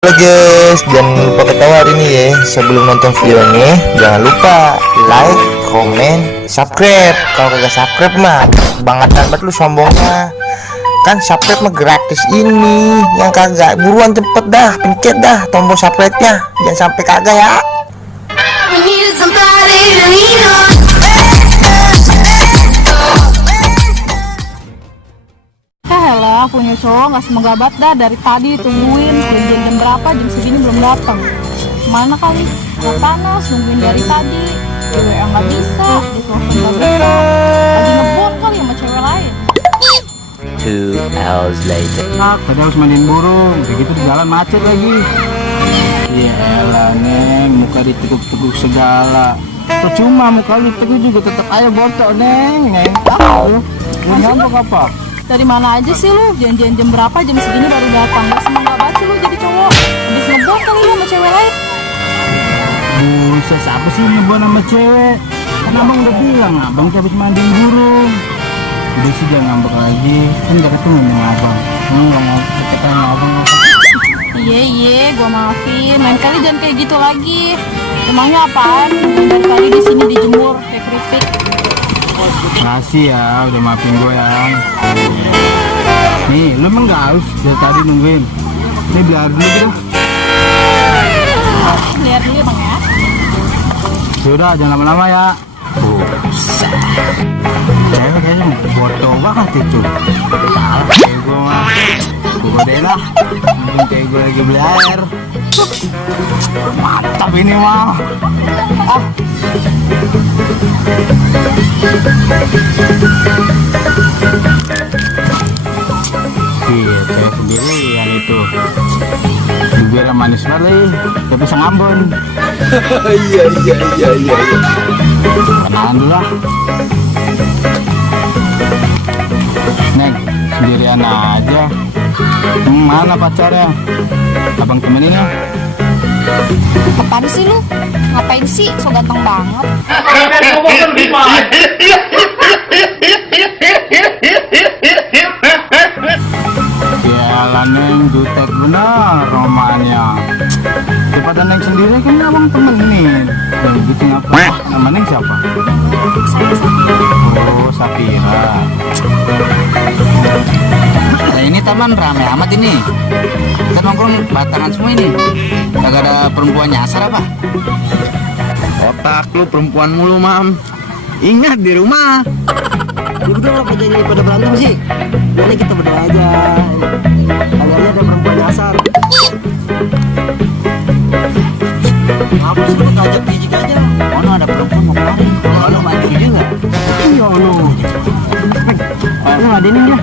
Halo guys, jangan lupa ketawa hari ini ya. Sebelum nonton videonya, jangan lupa like, comment, subscribe. Kalau kagak subscribe mah bangetan banget lu sombongnya. Kan subscribe mah gratis ini. Yang kagak buruan cepet dah, pencet dah tombol subscribe-nya. Jangan sampai kagak ya. Lah punya cowok nggak semoga banget dah, dari tadi tungguin jam berapa, jam segini belum datang. Mana kali nggak panas, nungguin dari tadi di WA nggak bisa, di telepon nggak bisa, lagi ngebon kali sama cewek lain. 2 hours later. Tadi harus mandiin burung, begitu di jalan macet lagi. Ya elah neng, muka diteguk-teguk segala. Percuma muka lu teguk juga tetap aja botok neng. Lu ngambek apa? Dari mana aja sih lu? Janjian jam berapa, jam segini baru datang. Nggak semangat banget sih lu jadi cowok. Habis ngebon kali lu sama cewek lain. Buset, siapa sih ngebon sama cewek? Kan abang udah bilang, abang habis mandiin burung. Udah sih jangan ngambek lagi, kan gak ketemu sama abang. Emang gak mau ketekan sama abang apa? Iya, gua maafin. Lain kali jangan kayak gitu lagi. Emangnya apaan? Dari tadi di sini dijemur kayak keripik. Makasih ya, udah maafin gue ya. Nih, lu emang gak haus dari tadi nungguin. Ini biar dulu gitu. Lihat dulu bang ya. Yaudah, jangan lama-lama ya. Cewek kayaknya bodoh banget itu. Salah kayak gue mah. Gue deh lah. Mungkin kayak gue lagi beli air. Mantap ini mah. Iya, cewek sendirian itu. Bibirnya manis banget, tapi bisa ngambon. Iya. Kenalan dulu lah. Neng, sendirian aja. Mana pacarnya? Abang temenin ya. Apaan sih lu? Ngapain sih? So ganteng banget. Yalah Neng, jutek bener romannya. Daripada Neng sendiri kan abang temenin. Dan gitu ngapa? Nama Neng siapa? Saya Oh, Sapira. Nah, ini taman rame amat ini. Kita nongkrong batangan semua ini. Kagak ada perempuan nyasar apa? Otak lu perempuan mulu, Mam. Ingat di rumah. Lu berdua apa jadi pada berantem sih? Boleh kita berdua aja. Kalian ada perempuan nyasar. Apa sih lu ajak pijik aja? Mana ada perempuan mau kemari? Kalau mati juga. Iya lu. Lu ngadenin ya?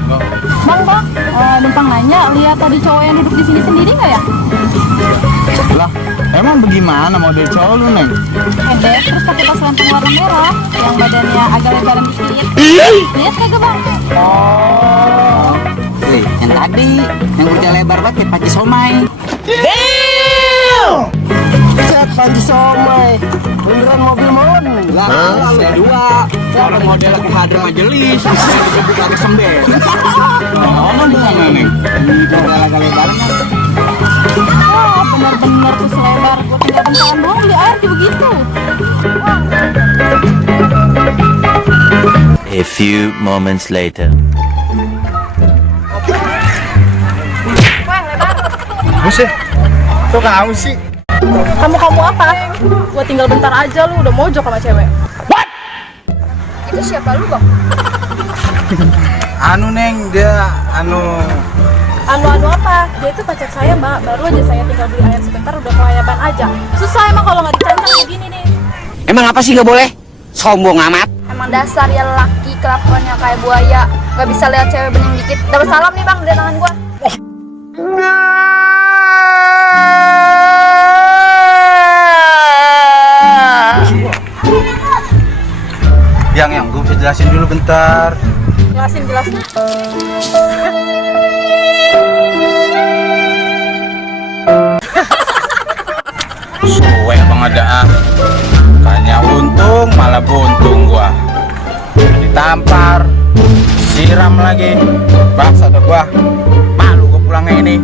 Bang, numpang nanya, lihat tadi cowok yang duduk di sini sendiri nggak ya? Lah, emang bagaimana model cowok lu, Neng? Pendek, terus pakai tas lempeng warna merah, yang badannya agak lebaran dikit. Lihat kagak bang? Oh. Wih, yang tadi yang berjalan lebar banget kayak Panci Somai. Set panci somai. Beneran mobil mon. Lah, saya dua. Orang model aku hadir majelis, saya buka kesember. Mana bunga, Neng? Model agak lebaran kan? Wah, bener-bener tuh selebar. Gue tinggal bentaran doang beli air di begitu. A few moments later. Buset, kok kamu sih? Kamu apa? Gue tinggal bentar aja lu udah mojok sama cewek. What? Itu siapa lu bang? Anu, Neng, dia anu Anu apa? Dia itu pacar saya mbak. Baru aja saya tinggal beli air sebentar udah kelayaban aja. Susah emang kalau nggak dicancang kayak gini nih. Emang apa sih nggak boleh? Sombong amat. Emang dasar ya laki kelakuannya kayak buaya. Gak bisa lihat cewek bening dikit. Dapat salam nih bang dari tangan gua. yang gue bisa jelasin dulu bentar. Jelasin. Suwe bang ada kayaknya untung malah buntung gua. Ditampar, siram lagi, baksa tuh gua. Malu gua pulangnya ini.